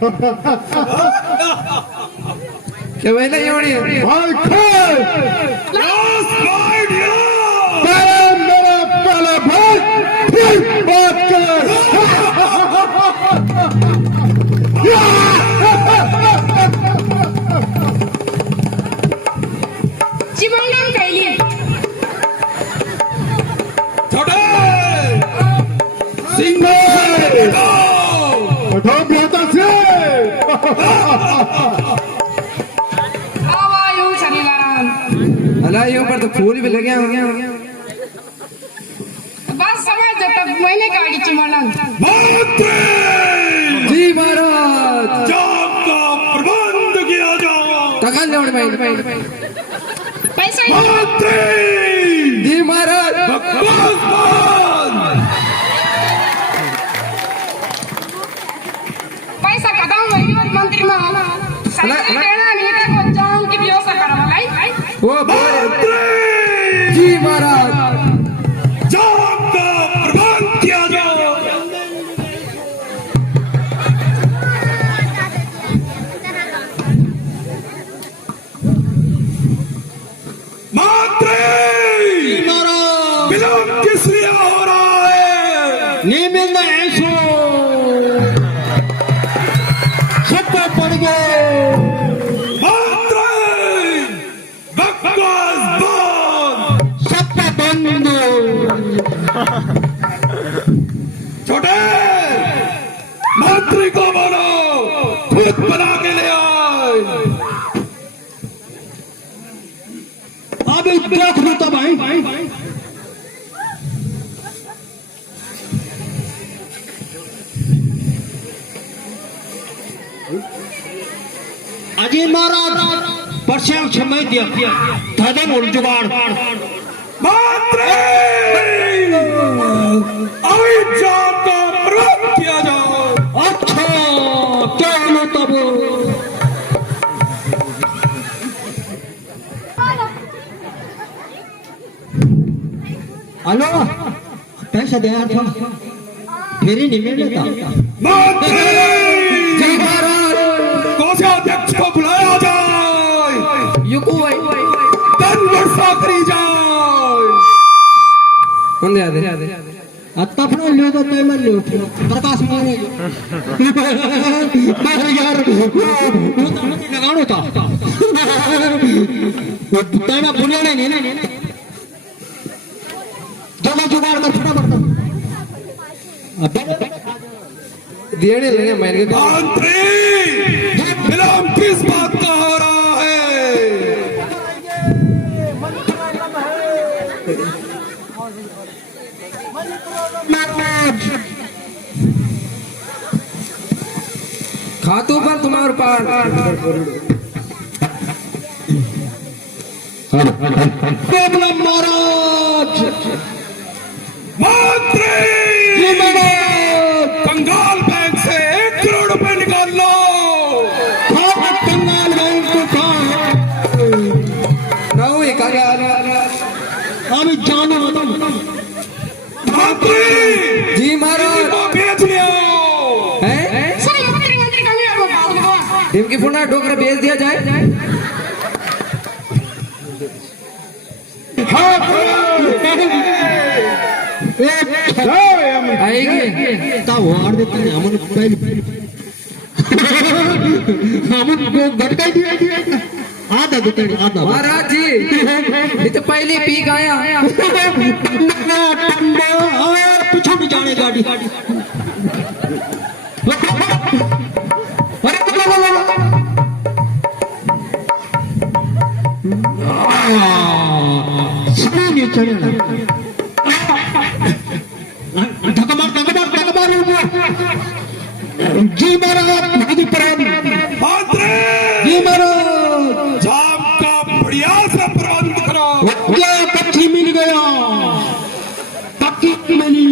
क्या भाई नहीं होनी है मेरा पहला भाई फिर बात कर चिमणलाल कैली छोटे सिंह उठो बेटा से आवायु शनिवार अला यूं पर तो फूल भी लगे होंगे बस समझ जब तक मैंने गाड़ी चिमणलाल जी महाराज जाम का प्रबंध किया जाओ टकल जोड़ भाई पैसा जी महाराज पैसा खत्म हुई और मंत्री में सही कहना नहीं था को जाऊं की व्यवस्था करवा लाई वो जी महाराज जाम का प्रबंध किया जाओ विलंब किस लिए हो रहा है निमिंद ऐसो सब पड़ गए बकवास बंद सब बंद छोटे मंत्री को बोलो खुद बना के ले आए अभी देख लो तो भाई अजय महाराज परसेव समय दिया धन और जुगाड़ अभी जाम का प्रबंध किया जाओ अच्छा क्या लो तब हेलो पैसा दे यार था फिर ही नहीं मिलता कोषाध्यक्ष को बुलाया जाए युको भाई धन वर्षा करी जाए कौन दे आदे आता अपना लियो तो पेमेंट लियो प्रकाश मारे यार लगानो था तेरा बुनिया नहीं ना दोनों जुगाड़ कर फटाफट दियाने लगे मैंने मंत्री विलंब किस बात का हो रहा है खातों पर तुम्हारे पार महाराज मंत्री कंगाल बैंक से 1 करोड़ रुपए निकाल लो कंगाल बैंक को अभी जानो मंत्री जी महाराज बेच लिया सही मंत्री मंत्री का नहीं आपको बात दो इनकी फुना डोकरा बेच दिया जाए आएगी वार देते हैं हमन को गटकाई दिया आधा देते हैं आधा महाराज जी ये तो पहले पी गया पीछे भी जाने गाड़ी जी महाराज जी महाराज जाम का बढ़िया से प्रबंध करो कच्ची मिल गया पक्की मिली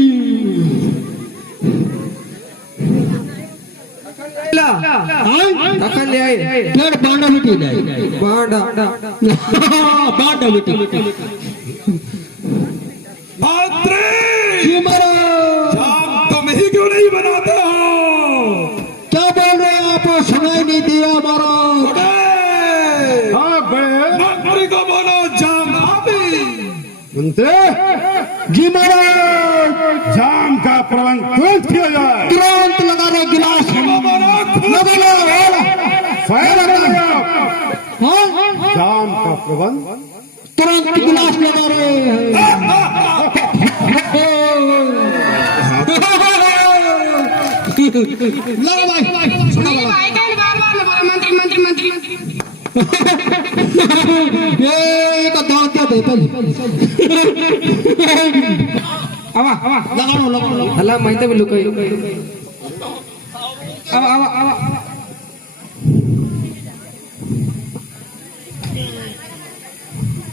दखन ले आए फिर बांडा मिट्टी जाए बांडा बांडा मिट्टी जी महाराज जाम तुम ही क्यों नहीं बनाते हो क्या बोल रहे हैं आप मंत्री जी महाराज जाम का प्रबंध तुरंत किया जाए। तुरंत लगा रहे गिलास लगा लो हाँ जाम का प्रबंध तुरंत गिलास लगा रहे लगा भाई नहीं भाई कहीं बार-बार ना बोलो मंत्री मंत्री मंत्री ये तो दांत क्या देता आवा लगा लो हला माहिती भी लोक आवा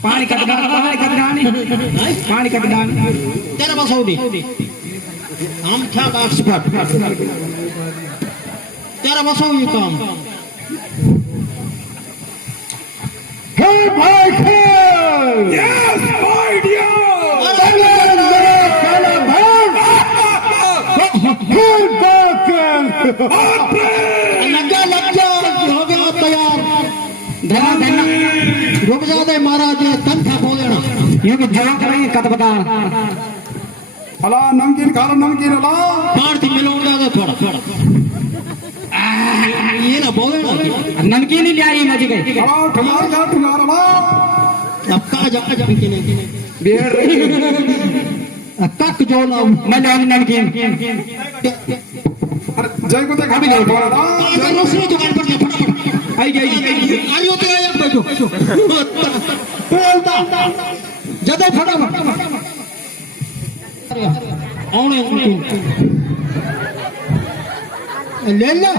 पानी कट डाल तेरा बस हो नहीं हम क्या एक्सपर्ट तेरा बस हो ये काम हे भाई यस माय लग जा हो गया तैयार धना रुक जा दे महाराज तन था हो देना क्योंकि जवाब करेंगे कत बता हला नमकीन खा लो नमकीन हला पार थी मिलोगे तो थोड़ा ये ना बोले ना नमकीन ही ले आई मजी गई हला ठमार खा ठमार हला अब का जा कि नहीं बेड़ कक जो लाऊं मैं ले नमकीन अरे जय को देखा भी नहीं बोला दूसरी दुकान पर जा फटाफट आई गई आइयो तो यार बैठो बोलता जदे फटाफट आने ले ले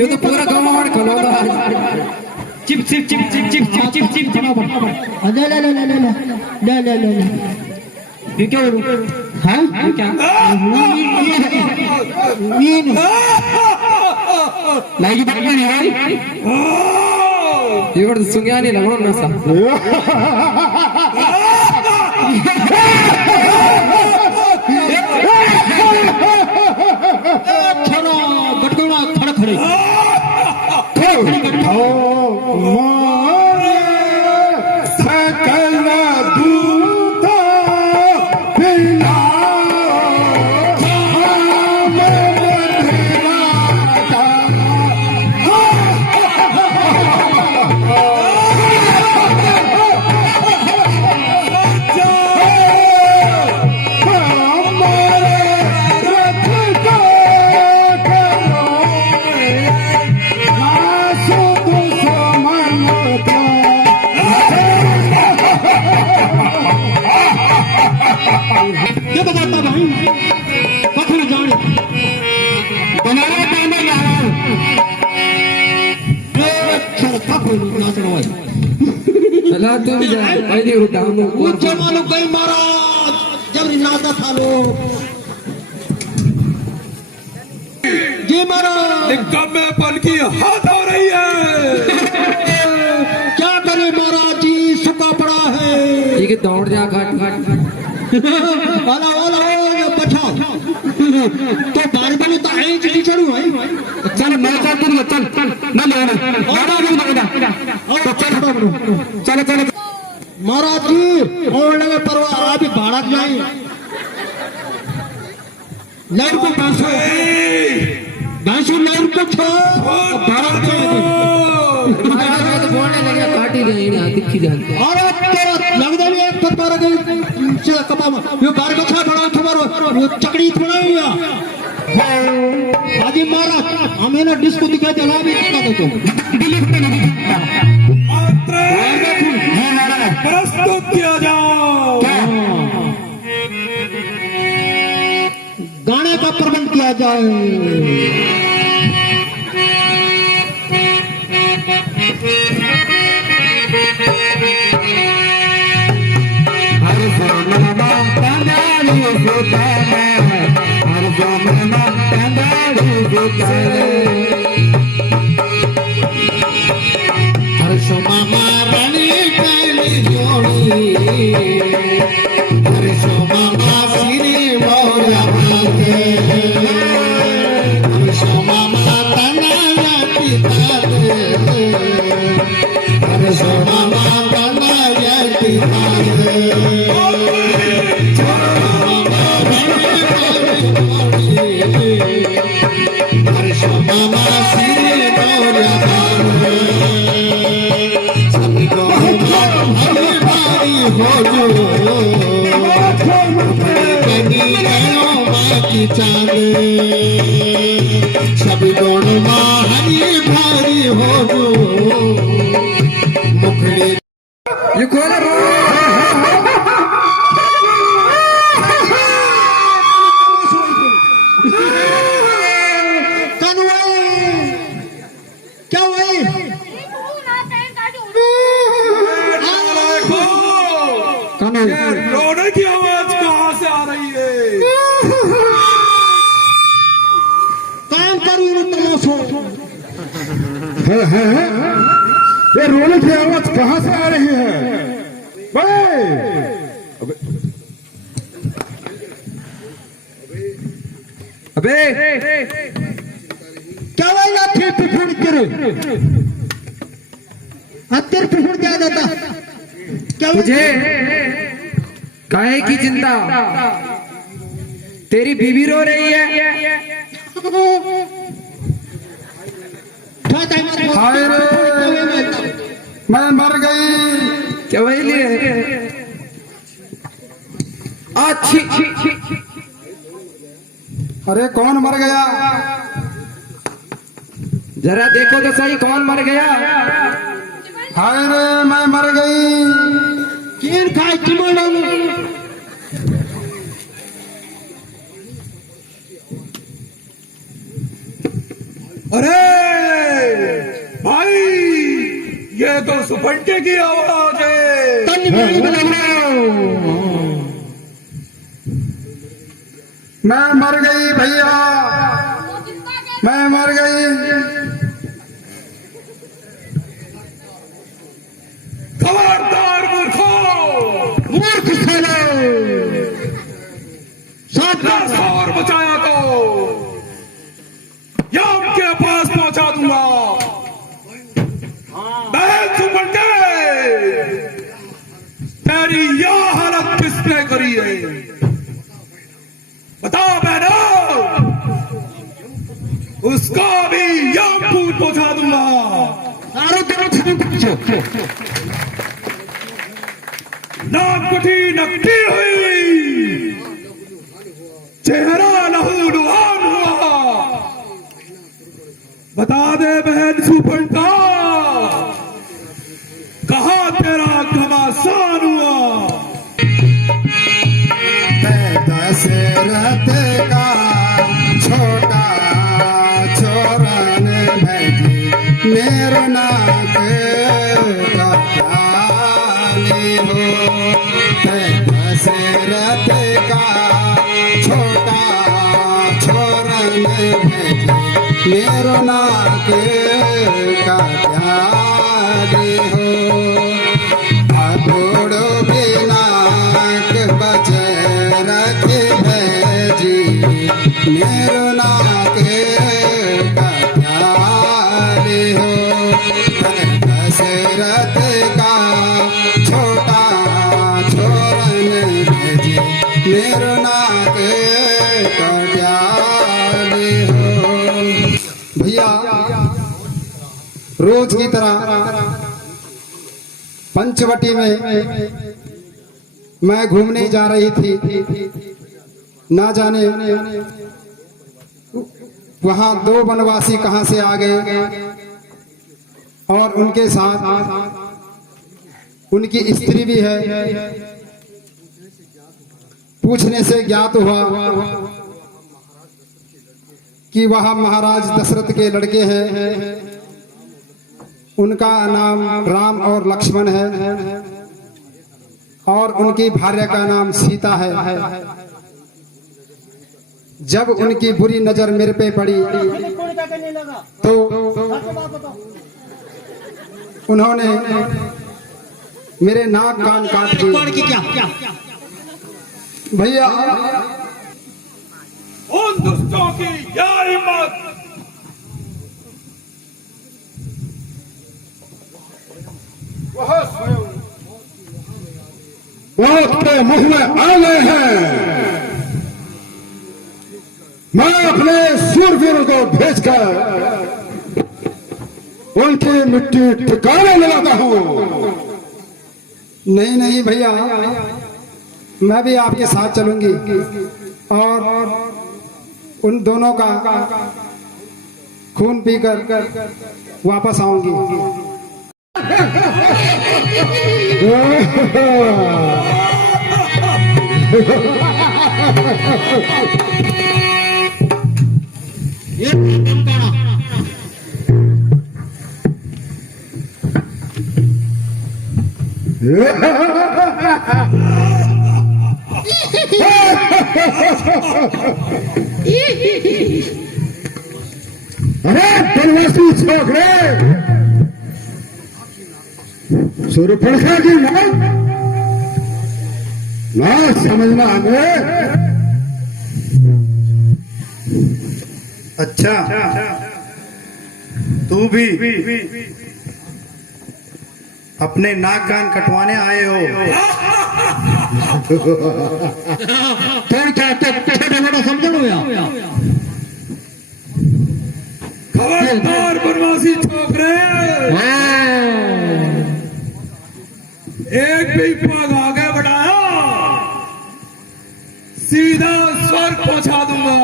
ये तो पूरा गांव में खलोगा चिप ले ये क्या हाँ क्या मीन लाइक बात नहीं भाई ये कर सुंगिया नहीं लगो ना सा छोरा गटकोड़ा खड़े सकल दूत पिला ये बताता भाई कखन जाने बनाना पाना यार छोरा कखन नाच रहा है चला तू भी जा पहले उठाओ मुझे मालूम गई महाराज जब नाचा था लोग जी महाराज कब में पल की हाथ हो रही है क्या करे महाराज जी सूखा पड़ा है ठीक है दौड़ जा घाट वाला बचाओ तो बार बार तो आई चली चढ़ू भाई चल मैं चल मैं ले आना चल महाराज जी और लगे परवा अभी बाड़क जाए लाइन को 500 लाइन को छो बाड़क जाए तो बोलने लगे काटी गई ना दिखी जाती और तेरा लगदा भी एक पर बार गई से कपा ये बार बचा बड़ा तुम्हारो वो चकड़ी थोड़ा ही है हाजी महाराज हमें ना डिस्को दिखा चला भी दिखा दो तो दिलीप पे नहीं प्रस्तुत किया जाओ गाने का प्रबंध किया जाए हर्षो मामा रानी काली जोड़ी हर्षो मामा श्री मौला माते हर्षो मामा तनाया पिता हर्षो मामा तनाया हो जो कनी गयो बाकी चाले सब गुण हरी भारी हो जो मुखड़े ये कौन है? क्या हुआ? रोने की आवाज कहाँ से आ रही है? काम करूँ तमाशो ये रोने की आवाज कहाँ से आ रही है? अबे क्या हुआ? फिर पिफुड़ तेरे तेरे पिफुड़ क्या जाता? क्या तुझे काहे की चिंता? तेरी बीवी रो रही है। हाय रे, मैं मर गई। क्या वही लिए? अच्छी अरे कौन मर गया? जरा देखो तो सही, कौन मर गया? हाय रे, मैं मर गई। किन खाई चिमड़ा अरे भाई, ये तो सुपंटे की आवाज है। मैं मर गई भैया, मैं मर गई। खबरदार मूर्खों, मूर्ख साले साथ और बचाया तो यम के पास पहुंचा दूंगा। बहन सुपंटे, तेरी यह हालत किसने करी है? बता बहना, उसका भी यम पूछ पहुंचा दूंगा। नाकटी नकटी हुई, चेहरा लहू लुहान हुआ। बता दे बहन सुपंटा, कहाँ तेरा घमासान हुआ? दशरथ का छोटा छोरन भजी मेरे नाक कहानी हो। दशरथ का छोटा छोरन भजी मेरे नाक कहानी हो। अधोड़ो बिनाक बचे रखे भैजी मेरो नाक कहानी हो। दशरथ का छोटा छोरन भैजी मेरो नाक कहानी हो। भैया, रोज की तरह पंचवटी में मैं घूमने जा रही थी। ना जाने वहां दो वनवासी कहां से आ गए और उनके साथ उनकी स्त्री भी है। पूछने से ज्ञात हुआ कि वह महाराज दशरथ के लड़के हैं। उनका नाम राम और लक्ष्मण है और उनकी भार्या का नाम सीता है। जब उनकी बुरी नजर मेरे पे पड़ी तो उन्होंने मेरे नाक कान काट दिए। भैया, उन दुष्टों की यह हिम्मत, वह स्वयं मौत के मुंह में आ गए हैं। मैं अपने शूरवीरों को भेजकर उनकी मिट्टी ठिकाने लगाता हूं। नहीं नहीं भैया, मैं भी आपके साथ चलूंगी और उन दोनों का खून पीकर वापस आऊंगी। अरे बनवासी छोकरे, सूर्यप्रखा की ना समझना हमें। अच्छा, तू भी अपने नाक कान कटवाने आए हो? छोटे मोटा समझो यार। खबरदार बनवासी छोकरे, एक भी पग आगे बढ़ाया सीधा स्वर्ग पहुंचा दूंगा।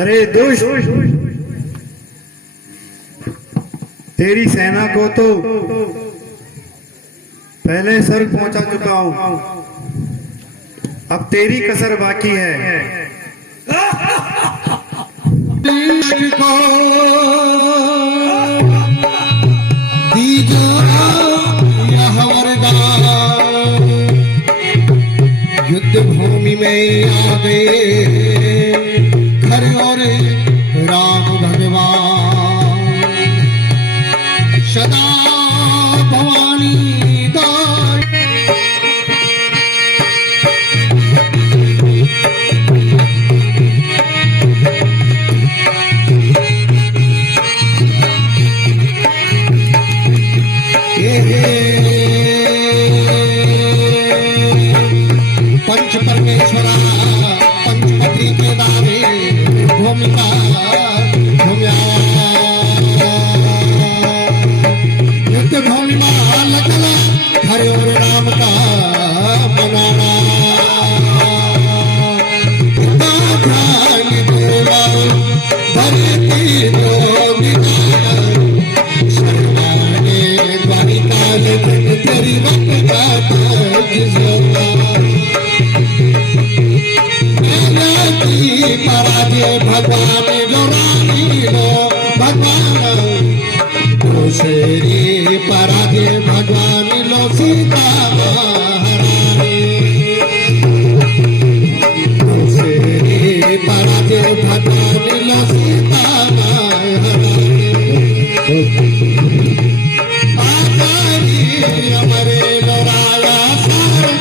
अरे दुष्ट, तेरी सेना को तो पहले स्वर्ग पहुंचा चुका हूं, अब तेरी कसर बाकी है। युद्ध भूमि में आ गए घर और राम भगवान, सदा भवानी पंच परमेश्वरा पंचपति के दावे भूमिका युद्ध भूमि लगल हरे और राम का बनाना धरती द्वारिका तेरी वक्त पराजय भगवान लो रानी लो भगवान शेरी पराजय भगवान लो सीता महारानी शेरी पराजय भगवान लो सीता महारानी अमरे लो राया सारे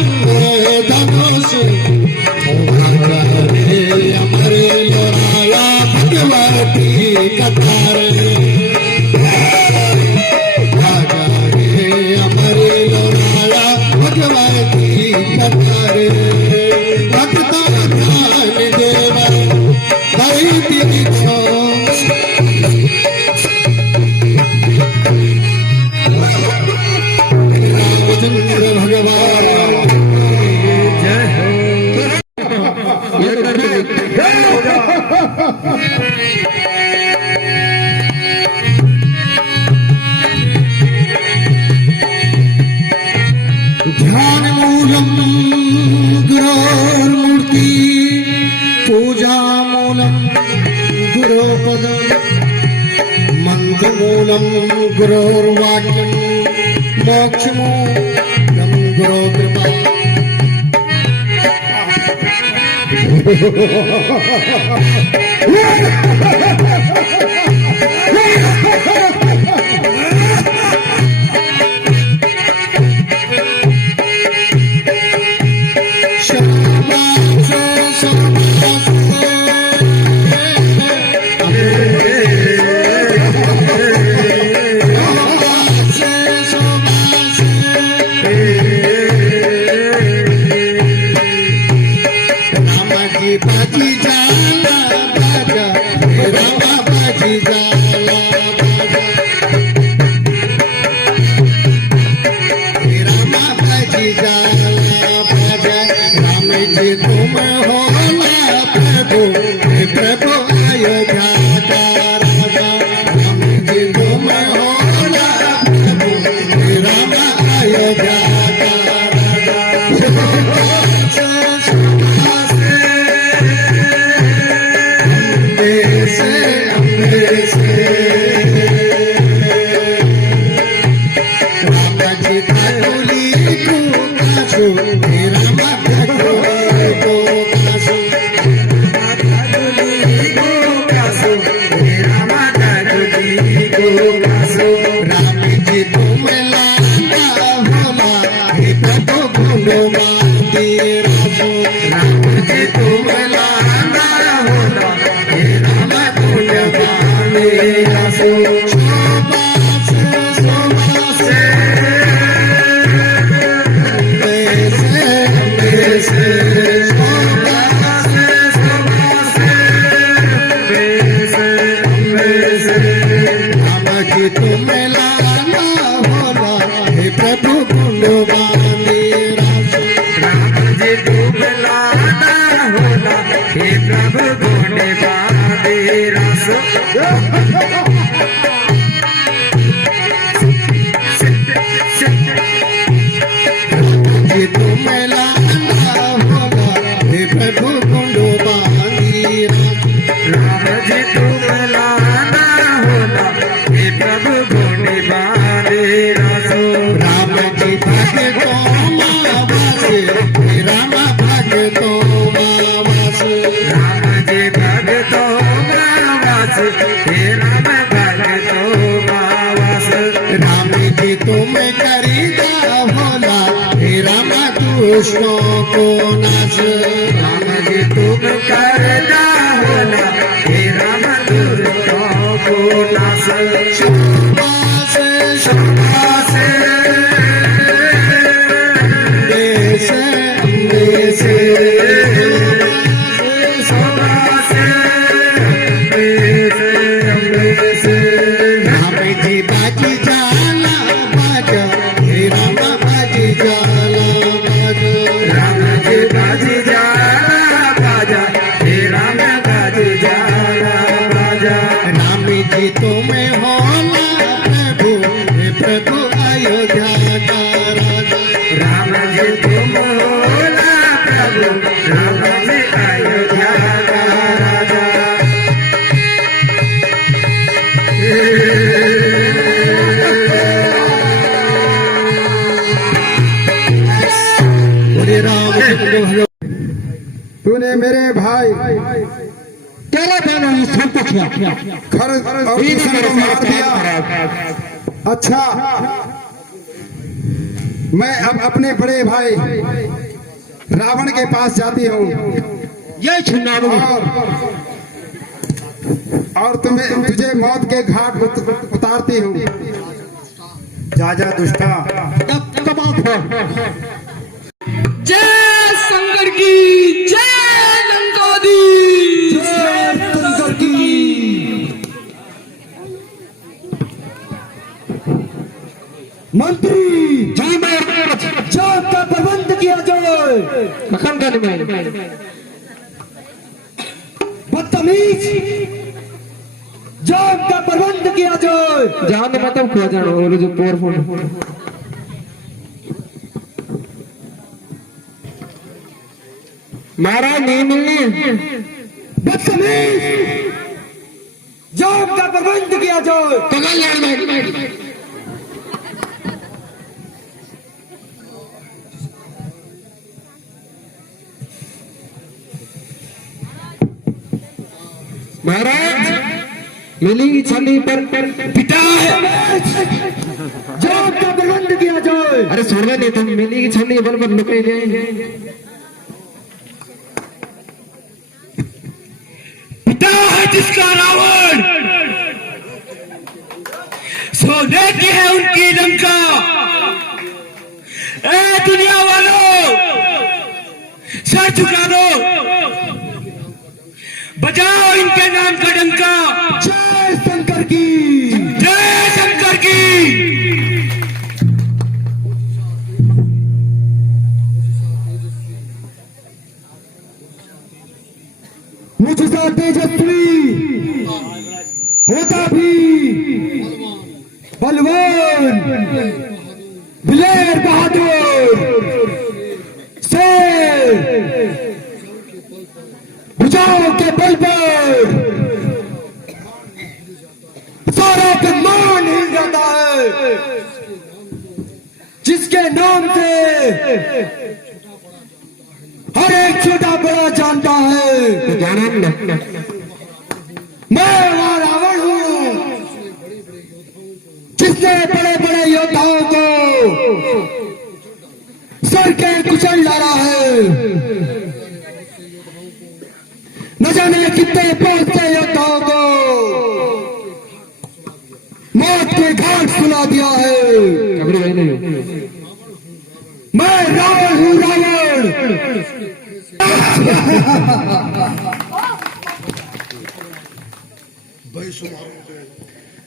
धनुष अमरे लोराया भगवती कथार राजा रे अमरे लोराया भगवती कथार भक्ता ध्यान देव दैती रामचंद्र भगवान जय हो। ध्यान मूलम गुरोर्मूर्ति पूजा मूलम गुरोपद मंत्र मूलम गुरोर्वाक्यम मोक्ष मूलम गुरो कृपा। बाजी जाला बाजा रामा बाजी जाला बाजा राम जी तुम लाना होला हे प्रभु गुणवान तेरा सो राम जी तुम लाना होला हे राम गुणवान तेरा सो शोभा से तुम लाना होला हे प्रभु गुणवान तेरा सो राम जी तुम लाना होला हे प्रभु गुणवान तेरा सो जी तुम लाना होला हे प्रभु गुणवान तेरा राम जी तुम लाना होला हे प्रभु गुणवान तेरा सो राम जी भगतो मावास हे राम भगतो मावास राम जी भगतो मावास हे राम भगतो मावास राम जी तुम करीदा होला हे राम दुष्टों को नाश राम जी तुम करना होला हे राम दुष्टों को नाश शोभा से देश देश शोभा से देश राम जी बाजी जाला बाजा हे राम बाजी जाला बाजा राम जी बाजी जाला बाजा हे राम बाजी जाला बाजा राम जी तुम्हें होला प्रभु हे प्रभु अयोध्या का राजा राम जी तुम होला प्रभु राम जी अयोध्या का राजा तूने मेरे भाई तेरा बहन सब कुछ खर और किसान को मार दिया। अच्छा, मैं अब अपने बड़े भाई रावण के पास जाती हूँ ये छुना और तुझे मौत के घाट उतारती हूँ। जा जा दुष्टा। जय शंकर की जय लंकादी शंकर की मंत्री जाम का प्रबंध किया जाए। बदतमीज, जाम का प्रबंध किया जाए। जान मतलब खो जाना वो जो पावरफुल महाराज नहीं मिलने। बदतमीज, जाम का प्रबंध किया जाए। महाराज मिली छली पर पिटा है। जाम का प्रबंध किया जाए। अरे छोड़वे नहीं तुम मिली की छली पर लुके गए। पिता है जिसका रावण, सोने की है उनकी लंका। ए दुनिया वालों, सर झुका दो, बजाओ इनके नाम का डंका। जय शंकर की जय शंकर की। मुझसा तेजस्वी होता भी बलवान, दिलेर बहादुर शेर, भुजाओं के बल पर सारा ब्रह्मांड हिल जाता है। जिसके नाम से हर एक छोटा बड़ा जानता है। मैं वहां रावण हूं। कितने बड़े बड़े योद्धाओं को सर के कुचल डाला है। न जाने कितने पहुंचते योद्धाओं को मौत के घाट सुला दिया है। मैं रावण हूं, रावण।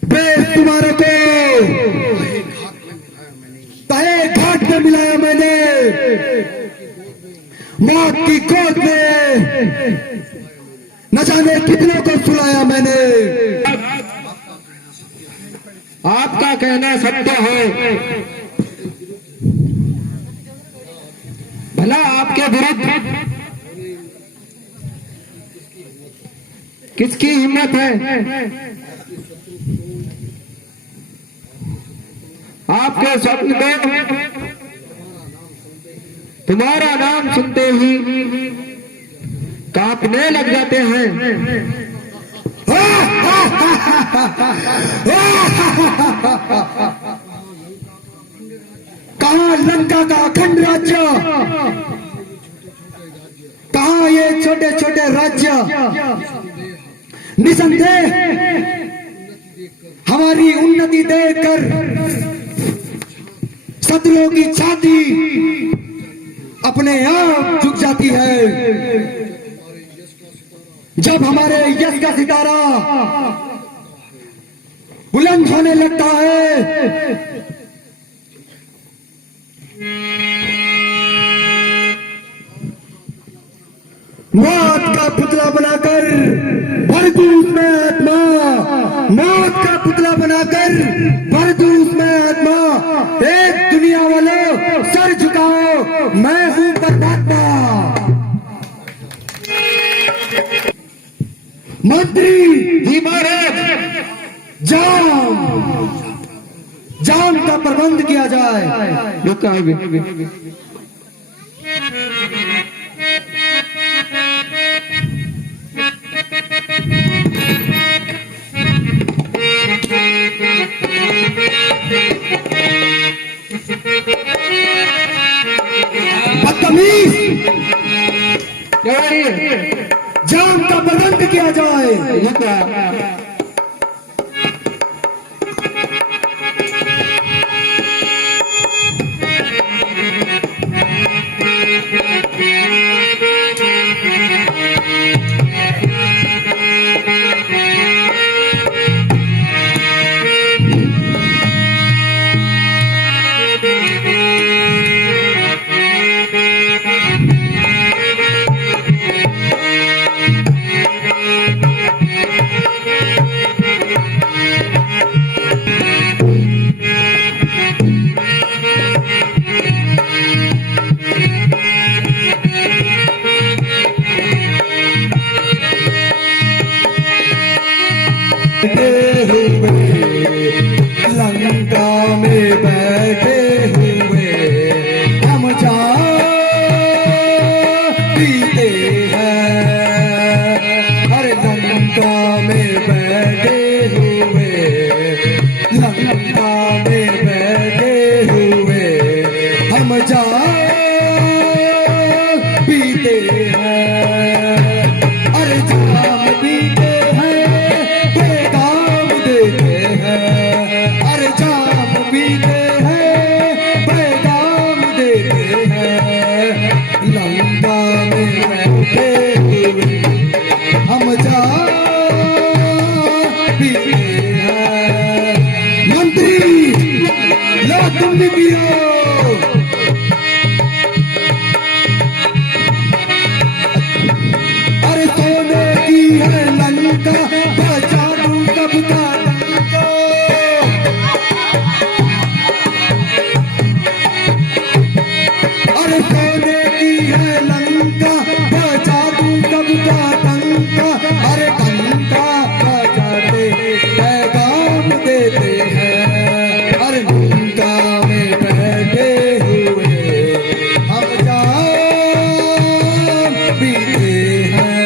बेशुमारों को तहे घाट में मिलाया मैंने, मौत की गोद में न जाने कितनों को सुलाया मैंने। आपका कहना सत्य है। भला आपके विरुद्ध किसकी हिम्मत है? आपके स्वप्न में तुम्हारा नाम सुनते ही कांपने लग जाते हैं। कहां लंका का अखंड राज्य, कहां ये छोटे छोटे राज्य। निसंदेह हमारी उन्नति देखकर शत्रुओं की छाती अपने आप झुक जाती है। जब हमारे यश का सितारा बुलंद होने लगता है, मौत का पुतला बनाकर भर दूं उसमें आत्मा, मौत का पुतला बनाकर भर दूं उसमें आत्मा। एक दुनिया वालों सर झुकाओ, मैं हूं परमात्मा। मंत्री जी महाराज, जाम का प्रबंध किया जाए। रुका अभी। बदतमीज, क्या है ये? जाम का प्रबंध किया जाए। रुका। लंका में बैठे हुए हम जा पीते हैं। हर लंका में बैठे हुए, लंका में बैठे हुए हम जा पीते हैं। अरे जाम पीते हैं, पैगाम देते हैं। अरे जाम पीते हैं, पैगाम देते हैं। लंका में बैठे हुए हम जा पीते हैं। मंत्री लो तुम भी पियो। अरे सोने की है लंका, बचा दूं सबका लंका। अरे सोने की है लंका, बचा दूं सबका लंका। अरे लंका बजाते पैगाम देते हैं। अरे लंका में बैठे हुए हम जा पीते हैं।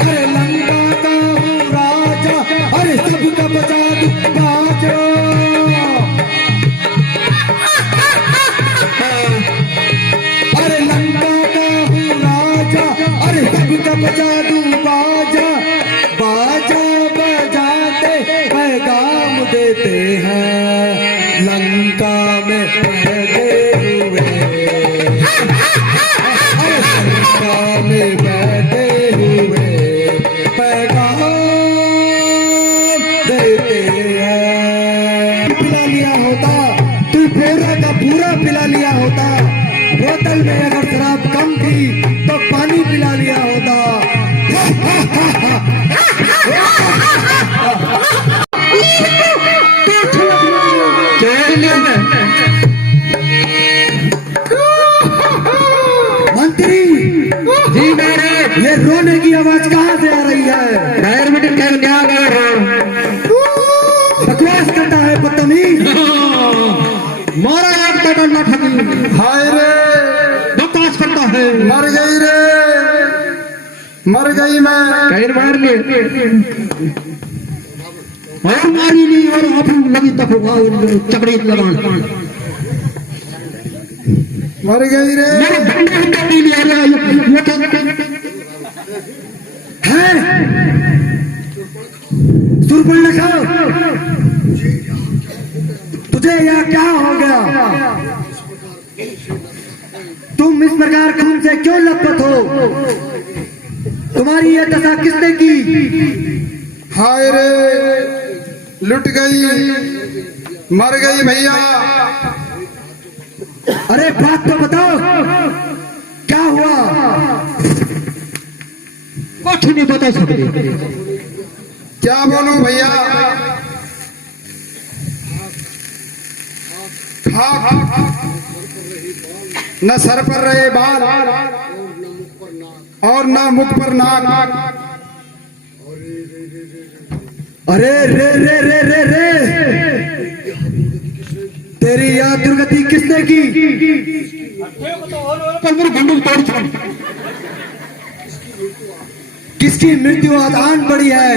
अरे लंका का हूँ राजा, अरे सबका बचा दूं बाजा। पिला लिया होता, तू पूरा का पूरा पिला लिया होता। बोतल में अगर शराब कम थी तो पानी पिला लिया होता। मंत्री जी, ये रोने की आवाज कहाँ से आ रही है? बकवास करता है बदतमीज। मारा एक तो डंडा ठगी। हाय रे, बकवास करता है। मर गई रे, मर गई मैं। कहीं मार ले और मारी नहीं और आप लगी तक चकड़ी लगान मर गई रे। मेरे डंडे नहीं ले रहा है सुरपणखा, तुझे यह क्या हो गया? तुम इस प्रकार खून से क्यों लथपथ हो? तुम्हारी यह दशा किसने की? हाय रे, लुट गई, मर गई भैया। अरे बात तो बताओ, क्या हुआ? कुछ नहीं बता सकते। क्या बोलूं भैया? न सर पर रहे बाल और न मुख पर नाक। अरे रे रे रे रे रे, तेरी यह दुर्गति किसने की? किसकी मृत्यु आसान पड़ी है?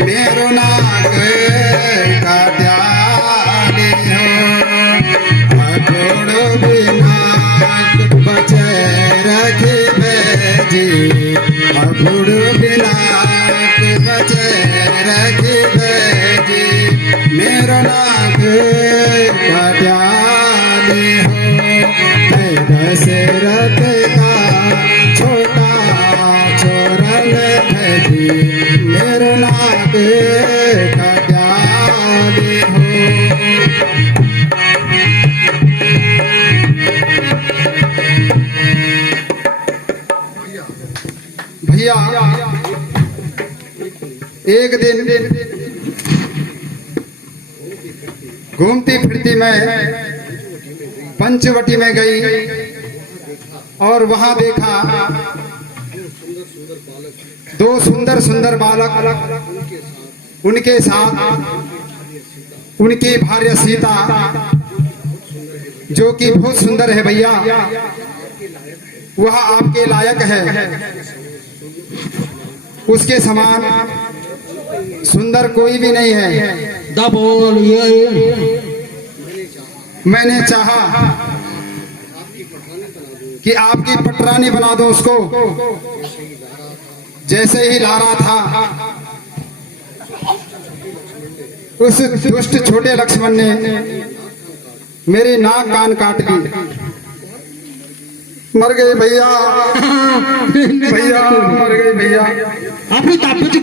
मेरो नाक काट्याले हो, अठोड़ो बिनाक बचे रखे बेजी। अठोड़ो बिनाक बचे रखे बेजी, मेरो नाक काट्याले हो। दशरथ का छोटा छोरन भजी, मेरो नाक काट्याले हो। भैया एक दिन घूमती फिरती मैं पंचवटी में गई और वहां देखा दो सुंदर सुंदर बालक, उनके साथ उनकी भार्या सीता, जो कि बहुत सुंदर है भैया। वह आपके लायक है, उसके समान सुंदर कोई भी नहीं है। दबोल मैंने चाहा कि आपकी पटरानी बना दो उसको। जैसे ही ला रहा था, उस दुष्ट छोटे लक्ष्मण ने मेरी नाक कान काट दी। मर गए भैया, भैया मर गए भैया। अपनी ताकत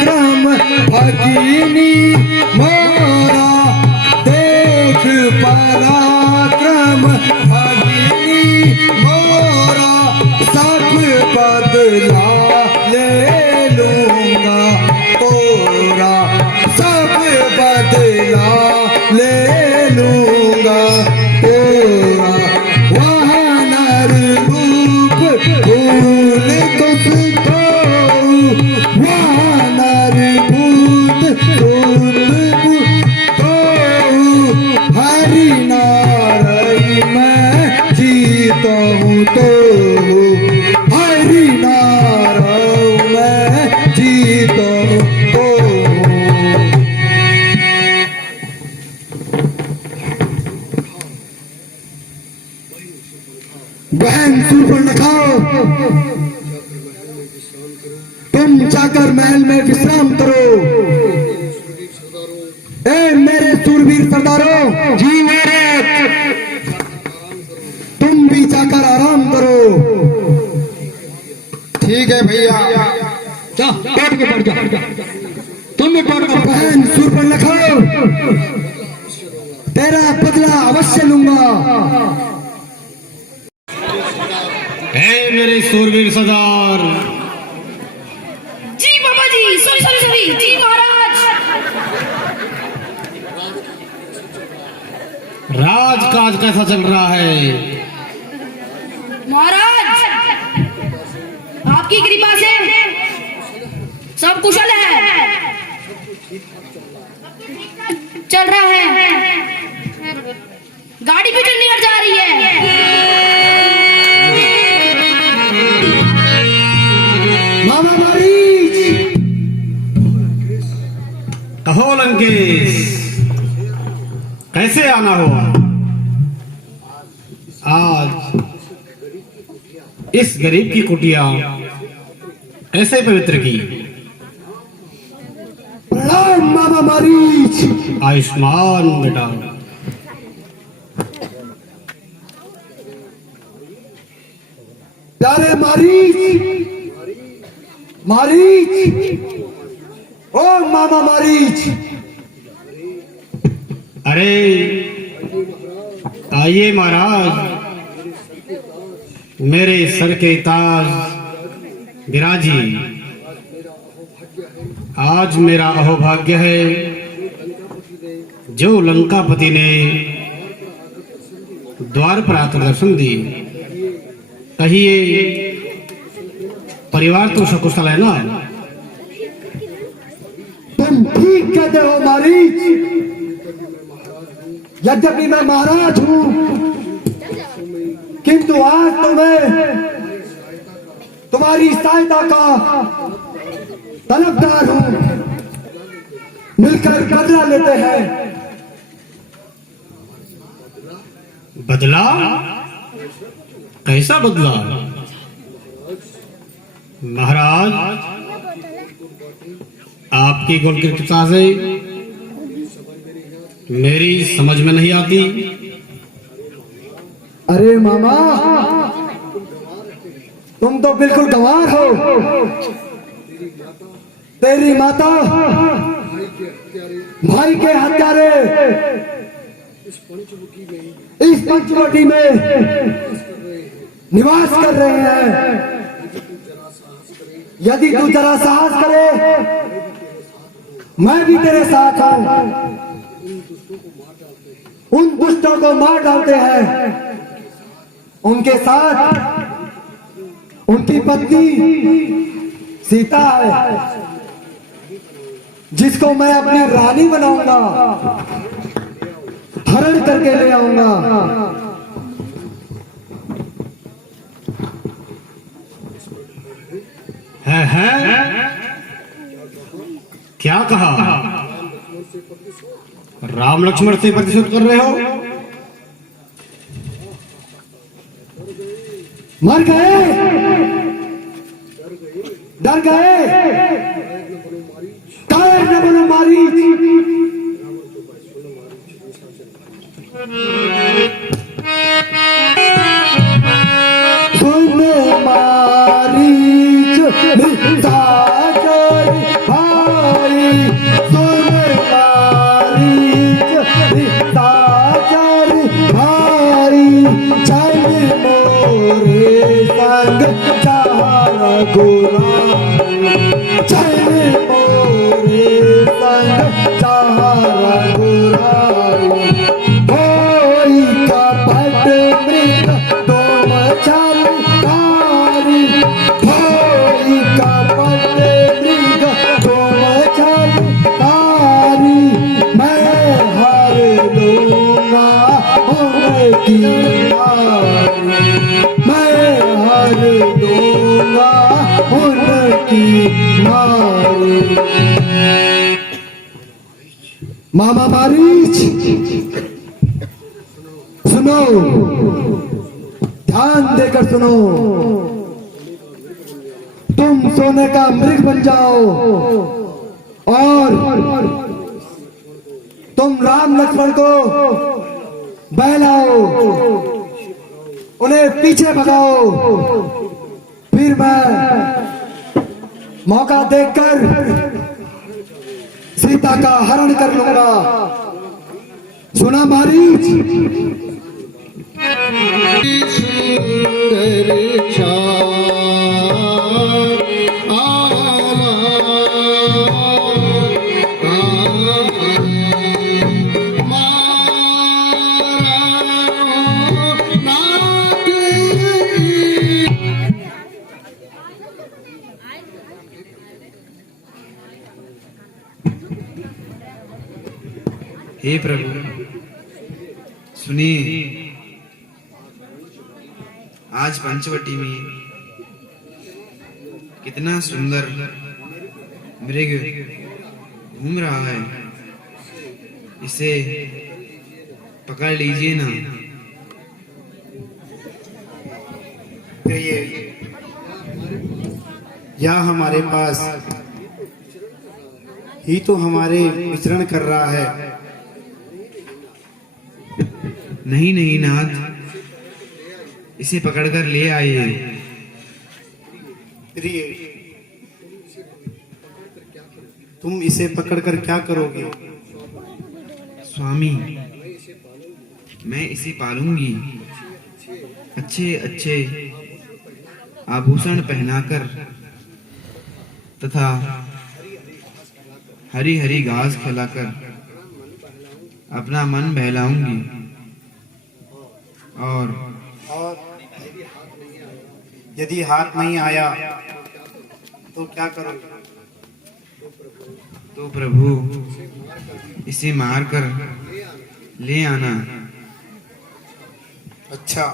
क्रम भगिनी मोरा देख पराक्रम भगिनी मोरा, सब बदला ले लूंगा तोरा, सब बदला ले लूंगा तोरा। वहाँ नर रूप फूल कुछ हरि नारायण मैं जीत कहूँ तो हरि नारायण मैं जीता तो। बहन सूर्पणखा, तुम जाकर महल में विश्राम करो। ए मेरे सूरवीर सरदारों, जी महाराज। तुम भी जाकर आराम करो। ठीक है भैया। जा बैठ के बैठ जा, तुम भी बैठ कर। बहन सूर्पणखा, तेरा बदला अवश्य लूंगा। है मेरे सूरवीर सरदार। जी बाबा जी, सॉरी जी महाराज। राजकाज कैसा चल रहा है? महाराज, आपकी कृपा से सब कुशल है, चल रहा है। गाड़ी भी चंडीगढ़ जा रही है। मामा मारीच, कहो लंकेश, कैसे आना हुआ आज? इस गरीब की कुटिया ऐसे पवित्र की। प्रणाम मामा मारीच। आयुष्मान बेटा। प्यारे मारीच, मारीच, ओ मामा मारीच। अरे आइए महाराज, मेरे सर के ताज विराजी। आज मेरा अहोभाग्य है जो लंकापति ने द्वार पर आकर दर्शन दिए। कहिए परिवार तो सकुशल है ना? तुम ठीक कहते हो मारीच। यद्यपि मैं महाराज हूँ, किंतु आज तो मैं तुम्हारी सहायता का तलबदार हूँ। मिलकर बदला लेते हैं। बदला? कैसा बदला? महाराज, आपकी गुणकृपता से मेरी समझ में नहीं आती। अरे मामा, तुम तो बिल्कुल गंवार हो। तेरी माता भाई के हत्यारे इस पंचवटी में निवास कर रहे हैं। यदि तू जरा साहस करे, मैं भी तेरे साथ हूं। उन दुष्टों को मार डालते हैं। उनके साथ उनकी पत्नी सीता है, जिसको मैं अपनी रानी बनाऊंगा, हरण करके ले आऊंगा। है क्या कहा? राम लक्ष्मण से प्रतिशोध कर रहे हो? मर गए, डर गए, कायर न बनो मारीच। सुन मारीच सागर भाई, सुन मारीच सागर भाई। चल मोरे संग चारा गुराई, चल मोरे संग चारा गुराई। होई कपट मृग तुम छलकारी, होई कपट मृग तुम छलकारी। मैं हर लूंगा उनकी नारी। मामा मारीच, सुनो, ध्यान देकर सुनो। तुम सोने का मृग बन जाओ और तुम राम लक्ष्मण को बहलाओ, उन्हें पीछे भगाओ, फिर मैं मौका देखकर सीता का हरण कर लूंगा। सुना मारीच? हे प्रभु सुनिए, आज पंचवटी में कितना सुंदर मृग घूम रहा है, इसे पकड़ लीजिए ना। यह हमारे पास ही तो हमारे विचरण कर रहा है। नहीं नहीं नाथ, इसे पकड़कर ले आइए। प्रिय, तुम इसे पकड़कर क्या करोगे? स्वामी, मैं इसे पालूंगी, अच्छे अच्छे आभूषण पहनाकर तथा हरी हरी घास खिलाकर अपना मन बहलाऊंगी। और यदि हाथ नहीं आया तो क्या करोगे? तो प्रभु इसे मारकर ले आना। अच्छा।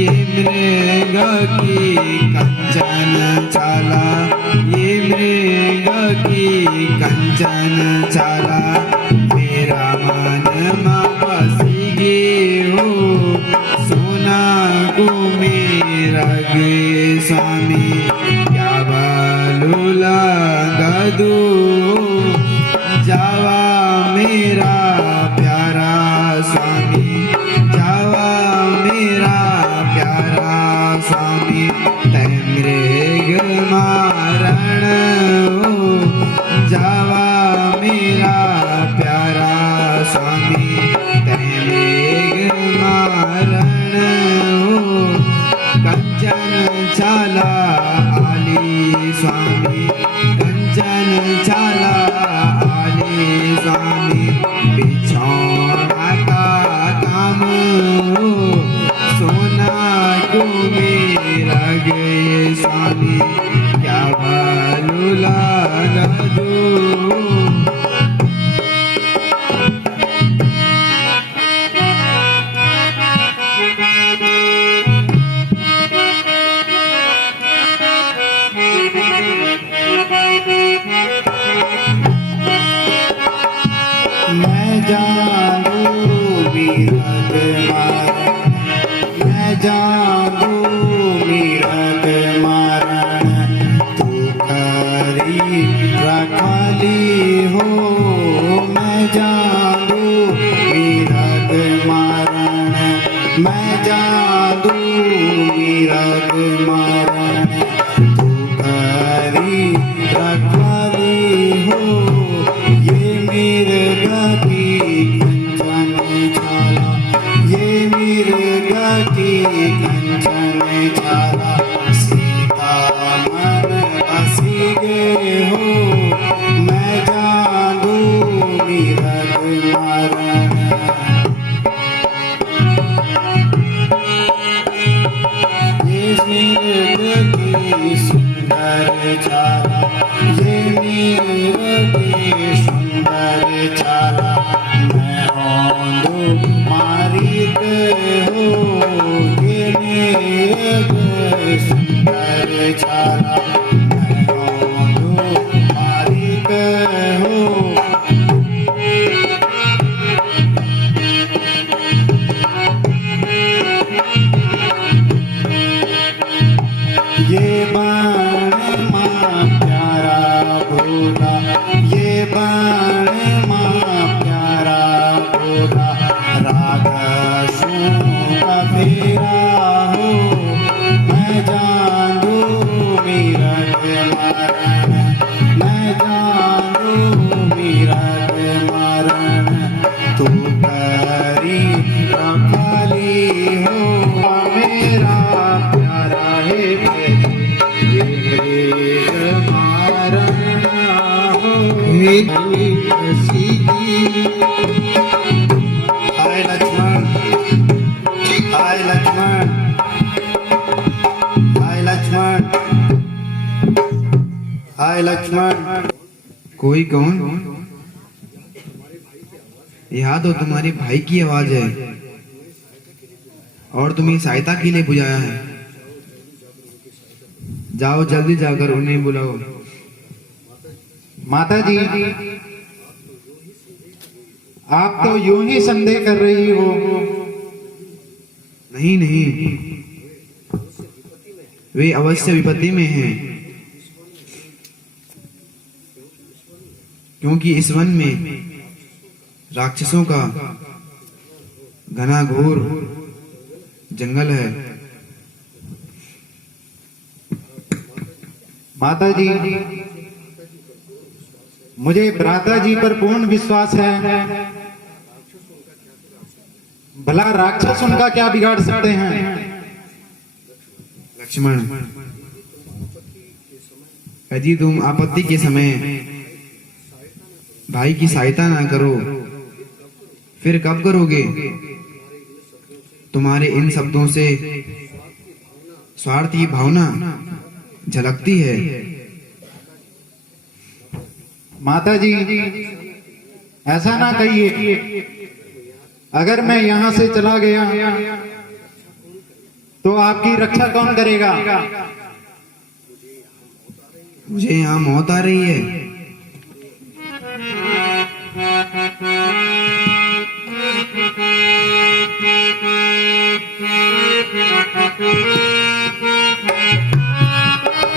ये मृग की कंचन चाला, ये मृग की कंचन चाला, मेरा मन बसी गे हो, सोना को मेरा गे स्वामी, क्या बालू लगा दो, जावा मेरा प्यारा स्वामी, जावा मेरा प्यारा स्वामी, तैमृग मारण हो, जावा मेरा प्यारा स्वामी, तैमृग मारण हो, कंचन चाला आली स्वामी, कंचन चाला आली स्वामी, बिछौना का काम हो, सोना को मेरा गे स्वामी, क्या भालू लगा दो। मैं जानू मिरग मारण, मैं जानू मिरग मारण, तू करी रखली हो, मैं जानू मिरग मारण, मैं ये मेरे सुंदर चाला मैं औंधू मारित हो। ये मेरे सुंदर चाला मैं औंधू मारित हो। ये बाण माँ प्यारा भोला, ये बाण माँ प्यारा भोला, राक्षसों का फेरा हो। मैं जान दूँ मीरठ मरण, मैं जान दूँ मीरठ मरण, तू करी रखाली हो। मेरा प्यारा है हाय लक्ष्मण, हाय लक्ष्मण, हाय लक्ष्मण, हाय लक्ष्मण। कोई कौन? यहाँ तो तुम्हारे भाई की आवाज है और तुम्हें सहायता के लिए बुलाया है। जाओ जल्दी जाकर उन्हें बुलाओ। माता जी, आप तो यूं ही संदेह कर रही हो। नहीं नहीं, वे अवश्य विपत्ति में हैं, क्योंकि इस वन में राक्षसों का घना घोर जंगल है। माता जी, मुझे भ्राता जी पर पूर्ण विश्वास है। भला राक्षस उनका क्या बिगाड़ सकते हैं? लक्ष्मण, यदि तुम आपत्ति के समय भाई की सहायता ना करो, फिर कब करोगे? तुम्हारे इन शब्दों से स्वार्थ की भावना झलकती है। माता जी, ऐसा ना कहिए। अगर मैं यहाँ से चला गया तो आपकी रक्षा कौन करेगा? मुझे यहाँ मौत आ रही है।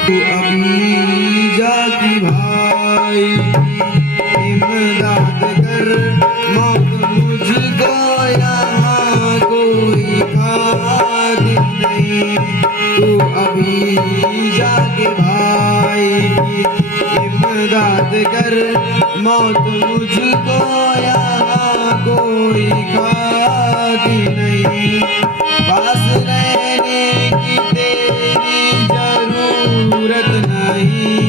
तू अपनी जाति भाई इमदाद कर, मौत मुझको यहाँ कोई खातिर नहीं। तू अभी जाके भाई इमदाद कर, मौत मुझको यहाँ कोई खातिर नहीं। पास रहने की तेरी जरूरत नहीं,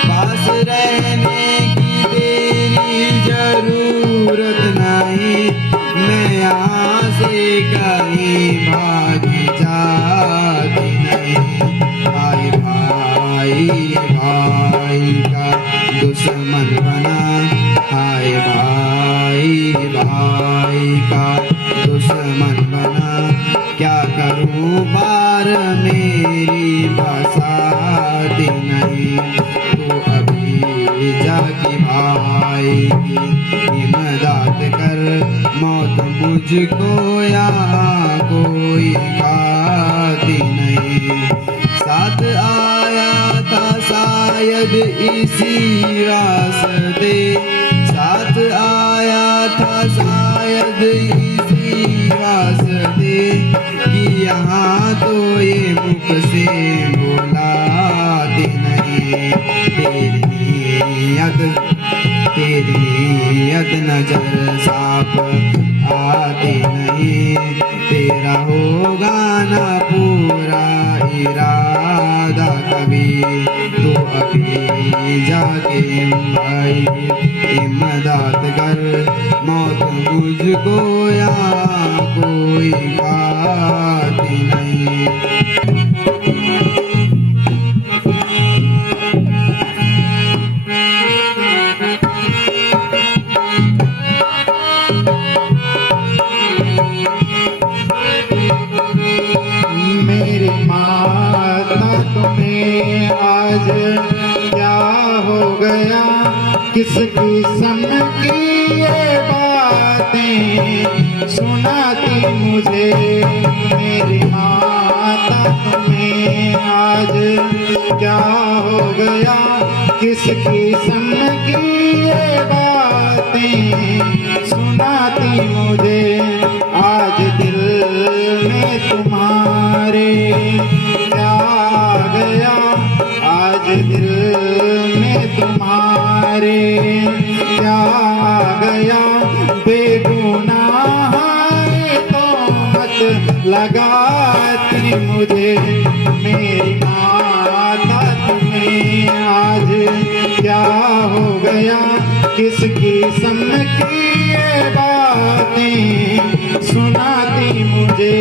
पास रहने की तेरी जरूरत नहीं। मैं यहाँ से कहीं भागी जाती नहीं। भाई भाई भाई का दुश्मन बना, हाय भाई भाई का दुश्मन बना। क्या करूं पार मेरी बसाती नहीं। तू अभी जाके भाई की इमदाद कर, मौत मुझको यहाँ कोई खाती नहीं। साथ आया था शायद इसी रास्ते, साथ आया था शायद इसी रास्ते, कि यहाँ तो ये मुख से बुलाते नहीं। तेरी नियत नजर साफ आती नहीं। तेरा होगा ना पूरा इरादा कभी। तू अभी जाके भाई इमदाद कर, मौत मुझको यहाँ कोई खाती नहीं। गया किसकी सम की ये बातें सुनाती मुझे मेरी माता तुम्हें आज क्या हो गया किसकी सम की ये बातें सुनाती मुझे आज दिल में तुम्हारे क्या गया आज दिल में तुम्हारे क्या गया बेगुनाह तो मत लगाती मुझे मेरी माता तुम्हें आज क्या हो गया किसकी सम की ये बातें सुनाती मुझे।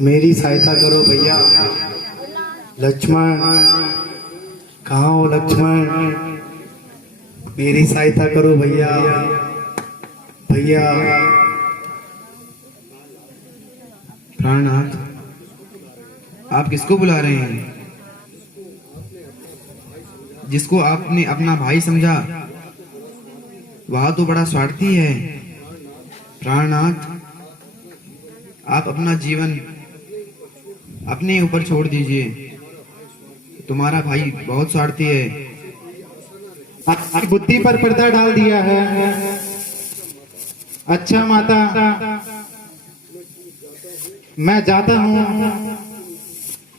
मेरी सहायता करो भैया। लक्ष्मण कहाँ हो लक्ष्मण? मेरी सहायता करो भैया। भैया प्राणनाथ, आप किसको बुला रहे हैं? जिसको आपने अपना भाई समझा वह तो बड़ा स्वार्थी है। प्राणनाथ, आप अपना जीवन अपने ऊपर छोड़ दीजिए। तुम्हारा भाई बहुत स्वार्थी है। आपकी बुद्धि पर पर्दा डाल दिया है। अच्छा माता, मैं जाता हूँ,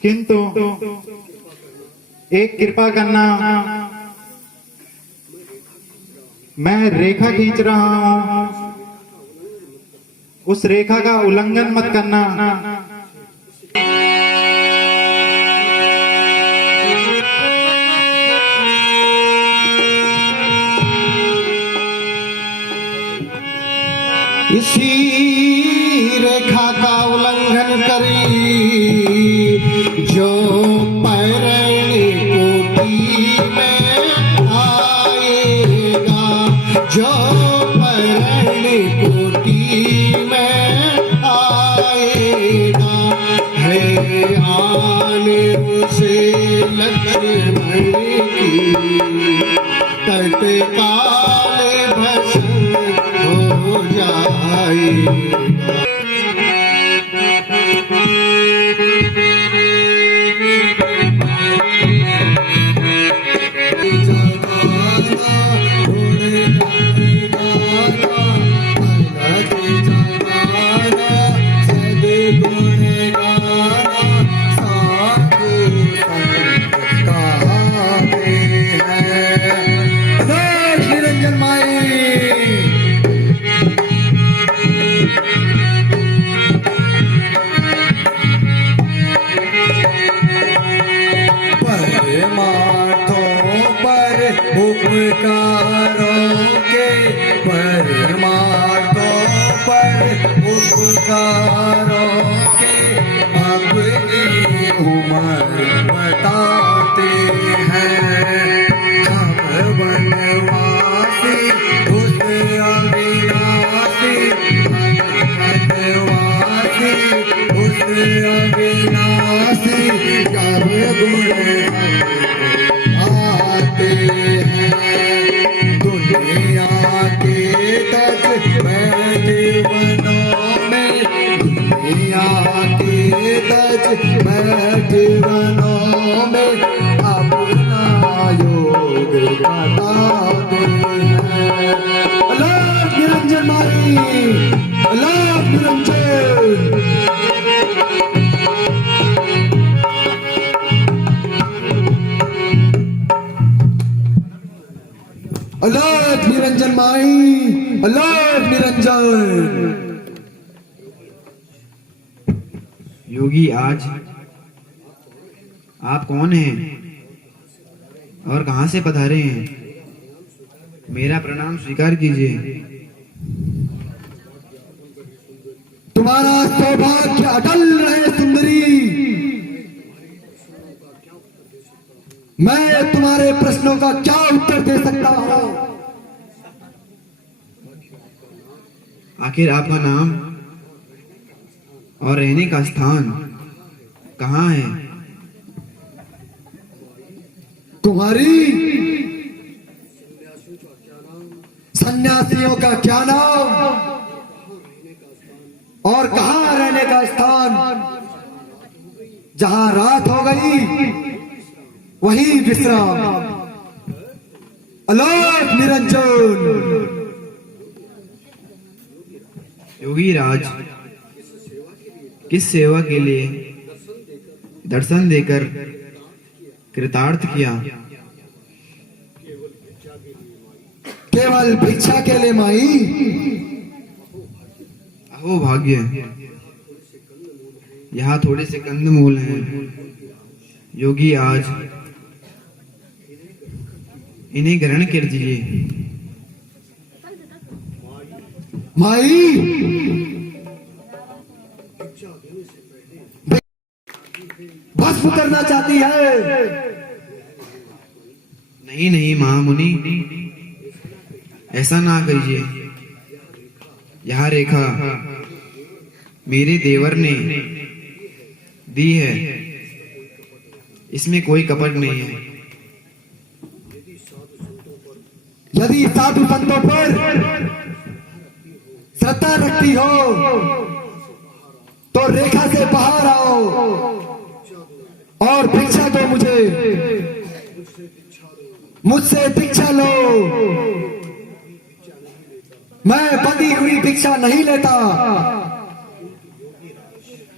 किंतु एक कृपा करना, मैं रेखा खींच रहा हूँ, उस रेखा का उल्लंघन मत करना। इसी रेखा का उल्लंघन करी जो पैरणी कोटि में आएगा, जो पैरणी कोटि में आएगा, है आने उसे लक्ष्मण की तत्काल भस्म हो जाएगा। उपकारों के परमार्थों पर उपकारों के अपनी उम्र बताते हैं। हम वनवासी उस अविनाशी, वनवासी उस अविनाशी जब गुण आते हैं। दुनिया के तज मैं जीवनों में, दुनिया के तज मैं जीवनों में अपना योग बताते हैं। अल्लाह निरंजन माई, अल्लाह निरंजन। अल्लाह निरंजन माई, अल्लाह निरंजन। योगी, आज आप कौन हैं और कहां से पधारे हैं? मेरा प्रणाम स्वीकार कीजिए। तुम्हारा सौभाग्य अटल रहे सुंदरी। मैं तुम्हारे प्रश्नों का क्या उत्तर दे सकता हूं? आखिर आपका नाम और रहने का स्थान कहाँ है? तुम्हारी सन्यासियों का क्या नाम और कहां रहने का स्थान? जहां रात हो गई वही विश्राम। अलोक निरंजन। योगी राज, किस सेवा के लिए दर्शन देकर कृतार्थ किया? केवल भिक्षा के लिए माई। अहो भाग्य, यहाँ थोड़े से कंदमूल हैं। योगी आज इन्हें ग्रहण कर दीजिए। माई, भस्म करना चाहती है। नहीं नहीं महामुनि, ऐसा ना कहिए। यह रेखा मेरे देवर ने दी है, इसमें कोई कपट नहीं है। यदि साधु संतों पर श्रद्धा रखती हो तो रेखा से बाहर आओ और भिक्षा दो मुझे। मुझसे भिक्षा लो। मैं बंधी हुई भिक्षा नहीं लेता।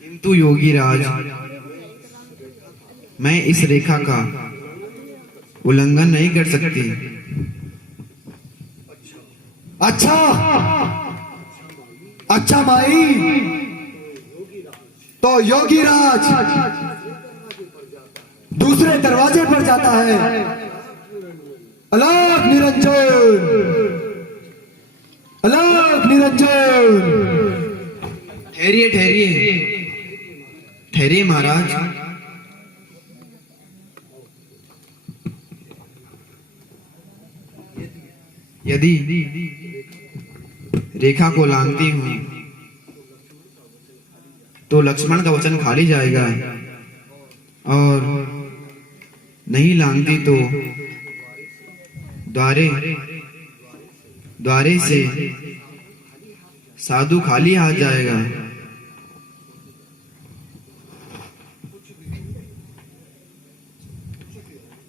किंतु योगी राज, मैं इस रेखा का उल्लंघन नहीं कर सकती। अच्छा अच्छा माई, तो योगी राज दूसरे दरवाजे पर जाता है। अलोक निरंजन, अलोक निरंजन। ठहरिए ठहरिए ठहरिए महाराज। यदि रेखा को लांघती हूं तो लक्ष्मण का वचन खाली जाएगा, और नहीं लांघती तो द्वारे से साधु खाली हाथ जाएगा।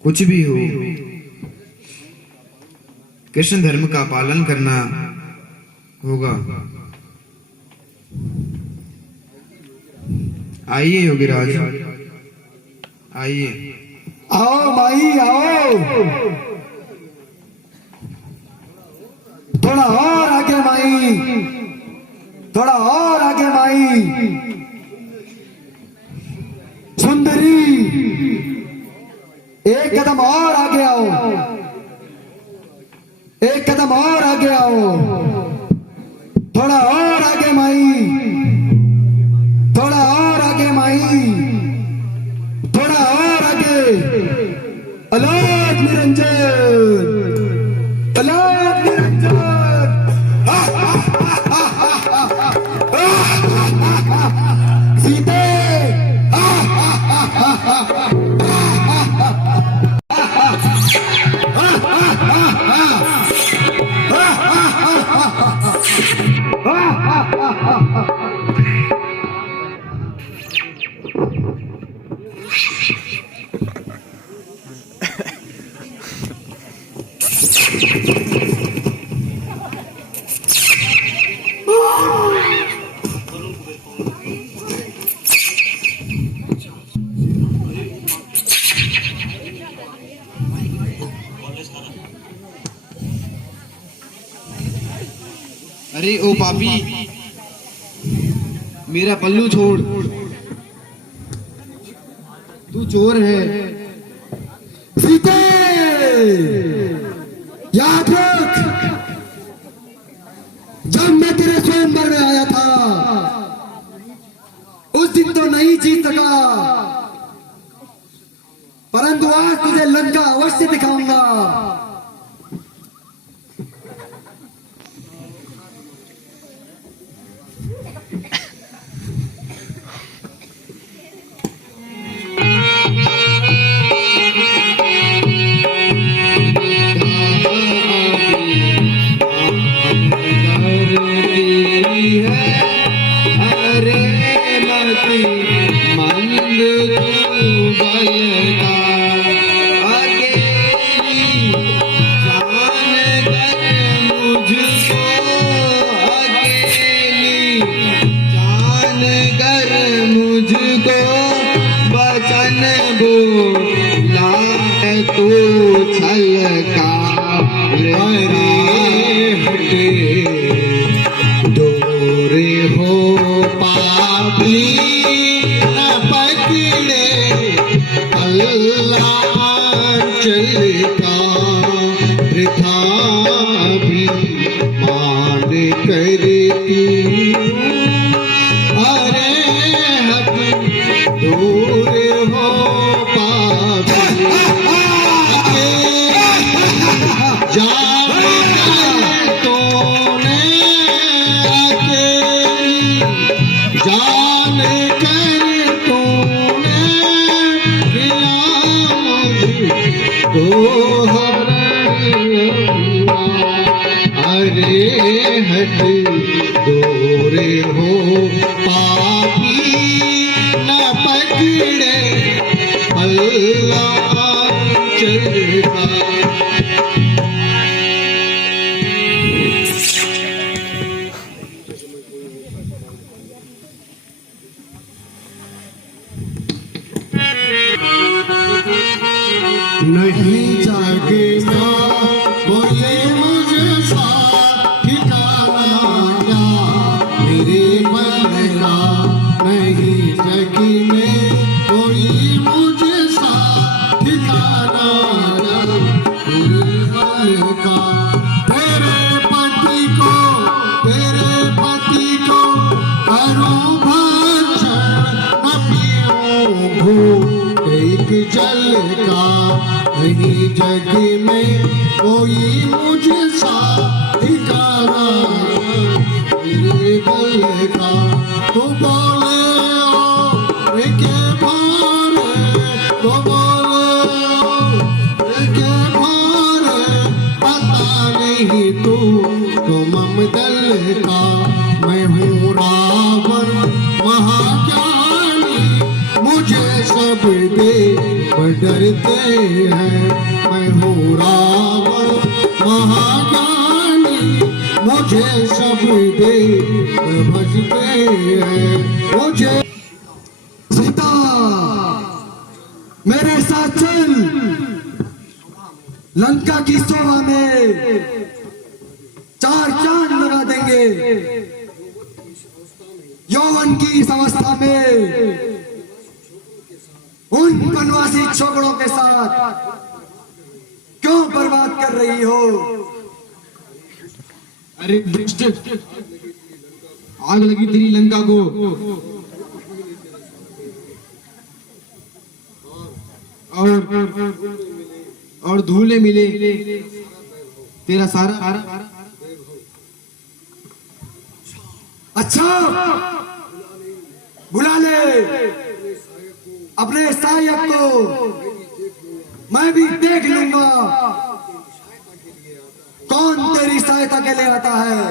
कुछ भी हो, कृष्ण धर्म का पालन करना होगा। आइए योगीराज, आइए। आओ माई आओ। थोड़ा और आगे माई, थोड़ा और आगे माई। सुंदरी, एक कदम और आगे आओ, एक कदम और आगे आओ। थोड़ा और आगे माई, थोड़ा और आगे माई, थोड़ा और आगे। अलोक निरंजन, अलोक निरंजन। सीते, अरे ओ पापी, मेरा पल्लू छोड़। तू चोर है। सीते, याद रख, जब मैं तेरे स्वयंवर में आया था उस दिन तो नहीं जीत सका, परंतु आज तुझे लंका अवश्य दिखाऊंगा। तू छलका रे हटे दूर हो पापी न पकड़े अल्लाह चलता वृथा भी मान करती अरे हट दूर हो पापी जान तूने अकेली जान कर तूने किया मुझको अरे हट दूर हो पापी न पकड़े अल्लाह चलता नहीं जागेगा बोले मुझे सा ठिकाना क्या मेरे मन का नहीं जगने कोई मुझे सा ठिकाना क्या मेरे मन का तेरे पति को करूं भक्षण न पीऊं घूट एक जल का नहीं जग में कोई मुझे सा ठिकाना मेरे बल का तो बोले ओ के भारे तो बोले ओ के भारे पता नहीं तू ममदल का मैं हूँ रावण महाज्ञानी मुझे सब देव डरते हैं मैं हूँ रावण महाज्ञानी मुझे सब देव भजते हैं मुझे सीता मेरे साथ चल लंका की शोभा में 4 चांद लगा देंगे यौवन की इस अवस्था में उन वनवासी छोकरों के साथ क्यों बर्बाद कर रही हो? अरे दुष्ट, आग लगी तेरी लंका को और धूले मिले तेरा सारा। अच्छा बुला ले अपने सहायक को, मैं भी देख लूंगा कौन तेरी सहायता के लिए आता है।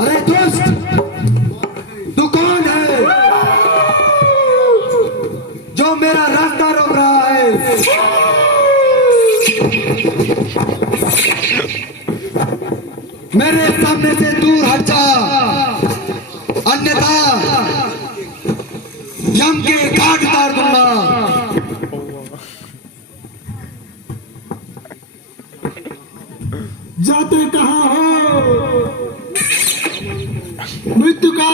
अरे दोस्त तू कौन है जो मेरा रास्ता रोक रहा है? मेरे सामने से दूर हट जा, अन्यथा यम के घाट उतार दूंगा। जाते कहाँ हो? मृत्यु का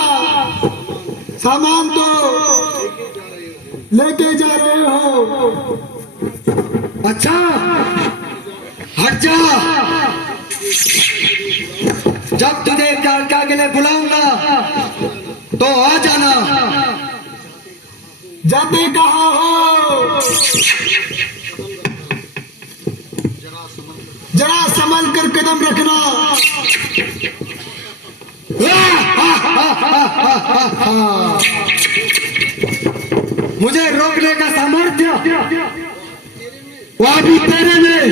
सामान तो लेके जा रहे हो। अच्छा हट जा, जब तुझे कार्य के लिए बुलाऊंगा तो आ जाना। जाते कहाँ हो? जरा संभल कर कदम रखना। मुझे रोकने का सामर्थ्य वह भी तेरे में।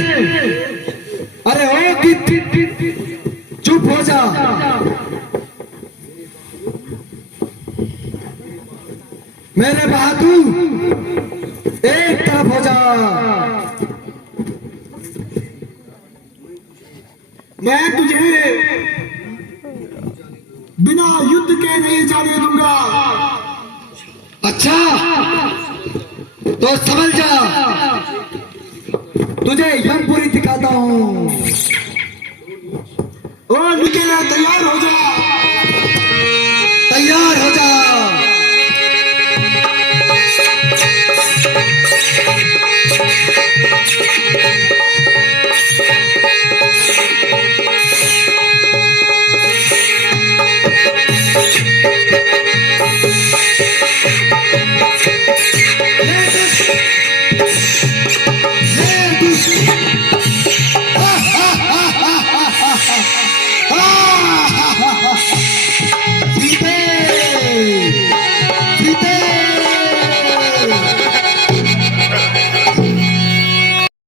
अरे ओ चुप हो जा। मेरे बहादुर एक तरफ हो जा। मैं तुझे बिना युद्ध के नहीं जाने दूंगा। अच्छा तो समझ जा, तुझे यमपुरी दिखाता हूं।